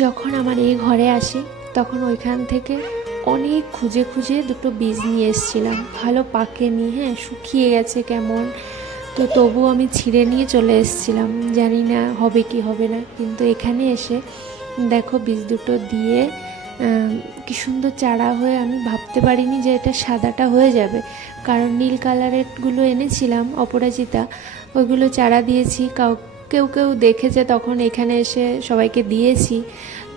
যখন আমার এই ঘরে আসি তখন ওইখান থেকে অনেক খুঁজে খুঁজে দুটো বীজ নিয়ে এসেছিলাম। ভালো পাকেনি, হ্যাঁ, শুকিয়ে গেছে কেমন, তো তবুও আমি ছিঁড়ে নিয়ে চলে এসেছিলাম, জানি না হবে কি হবে না। কিন্তু এখানে এসে দেখো বীজ দুটো দিয়ে কি সুন্দর চারা হয়ে, আমি ভাবতে পারিনি যে এটা সাদাটা হয়ে যাবে, কারণ নীল কালারেরগুলো এনেছিলাম অপরাজিতা, ওইগুলো চারা দিয়েছি, কেউ কেউ দেখেছে, তখন এখানে এসে সবাইকে দিয়েছি।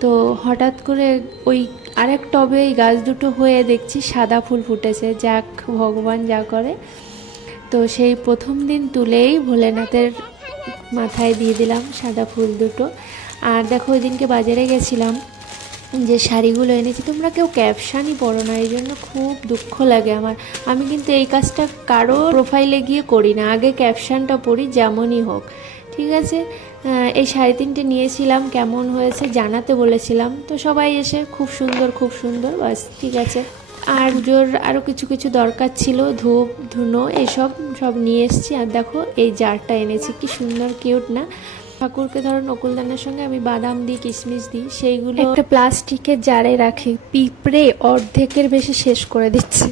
তো হঠাৎ করে ওই আরেক টবে এই গাছ দুটো হয়ে দেখছি সাদা ফুল ফুটেছে, যাক ভগবান যা করে। তো সেই প্রথম দিন তুলেই ভোলেনাথের মাথায় দিয়ে দিলাম সাদা ফুল দুটো। আর দেখো ওই দিনকে বাজারে গেছিলাম, যে শাড়িগুলো এনেছি তোমরা কেউ ক্যাপশানই পড়ো না, এই জন্য খুব দুঃখ লাগে আমার। আমি কিন্তু এই কাজটা কারো প্রোফাইলে গিয়ে করি না, আগে ক্যাপশানটা পড়ি যেমনই হোক, ঠিক আছে। এই শাড়ি তিনটে নিয়েছিলাম, কেমন হয়েছে জানাতে বলেছিলাম, তো সবাই এসে খুব সুন্দর খুব সুন্দর, বাস ঠিক আছে। আর পুজোর আরও কিছু কিছু দরকার ছিল, ধূপ ধুনো এইসব সব নিয়ে এসেছি। আর দেখো এই জারটা এনেছি, কি সুন্দর কিউট না। ঠাকুরকে ধরো নকুলদানার সঙ্গে আমি বাদাম দিই, কিশমিশ দিই, সেইগুলো একটা প্লাস্টিকের জারে রাখি। পিঁপড়ে অর্ধেকের বেশি শেষ করে দিচ্ছে,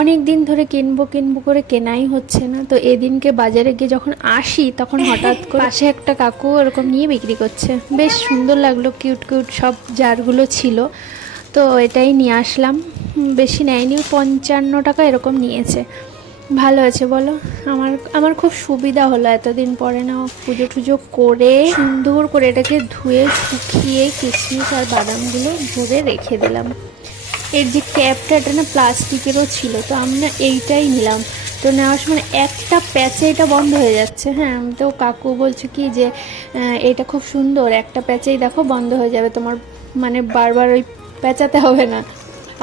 অনেক দিন ধরে কিনবো কিনবো করে কেনাই হচ্ছে না। তো এদিনকে বাজারে গিয়ে যখন আসি তখন হঠাৎ করে পাশে একটা কাকু এরকম নিয়ে বিক্রি করছে, বেশ সুন্দর লাগলো, কিউট কিউট সব জারগুলো ছিল, তো এটাই নিয়ে আসলাম। বেশি নেয়নি, 55 টাকা এরকম নিয়েছে। ভালো আছে বলো, আমার খুব সুবিধা হলো, এতদিন পরে না পুজো টুজো করে সুন্দর করে এটাকে ধুয়ে শুকিয়ে কিশমিশ আর বাদামগুলো ভরে রেখে দিলাম। এর যে ক্যাপটা, এটা না প্লাস্টিকেরও ছিল, তো আমি না এইটাই নিলাম। তো নেওয়ার সময় একটা প্যাচে এটা বন্ধ হয়ে যাচ্ছে, হ্যাঁ, তো কাকু বলছে কি যে এটা খুব সুন্দর, একটা প্যাচেই দেখো বন্ধ হয়ে যাবে, তোমার মানে বারবার ওই প্যাঁচাতে হবে না।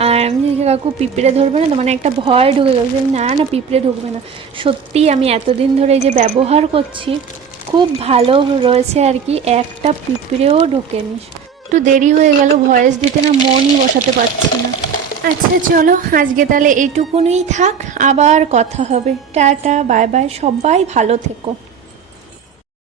আর আমি কাকু পিঁপড়ে ধরবে না তো, মানে একটা ভয় ঢুকে গেছে, না না পিঁপড়ে ঢুকবে না। সত্যিই আমি এতদিন ধরে এই যে ব্যবহার করছি খুব ভালো রয়েছে আর কি, একটা পিঁপড়েও ঢোকেনি। একটু দেরি হয়ে গেল ভয়েস দিতে, না মনই বসাতে পারছি না। আচ্ছা চলো আজকে তাহলে এইটুকুনই থাক, আবার কথা হবে, টাটা বাই বাই, সবাই ভালো থেকো।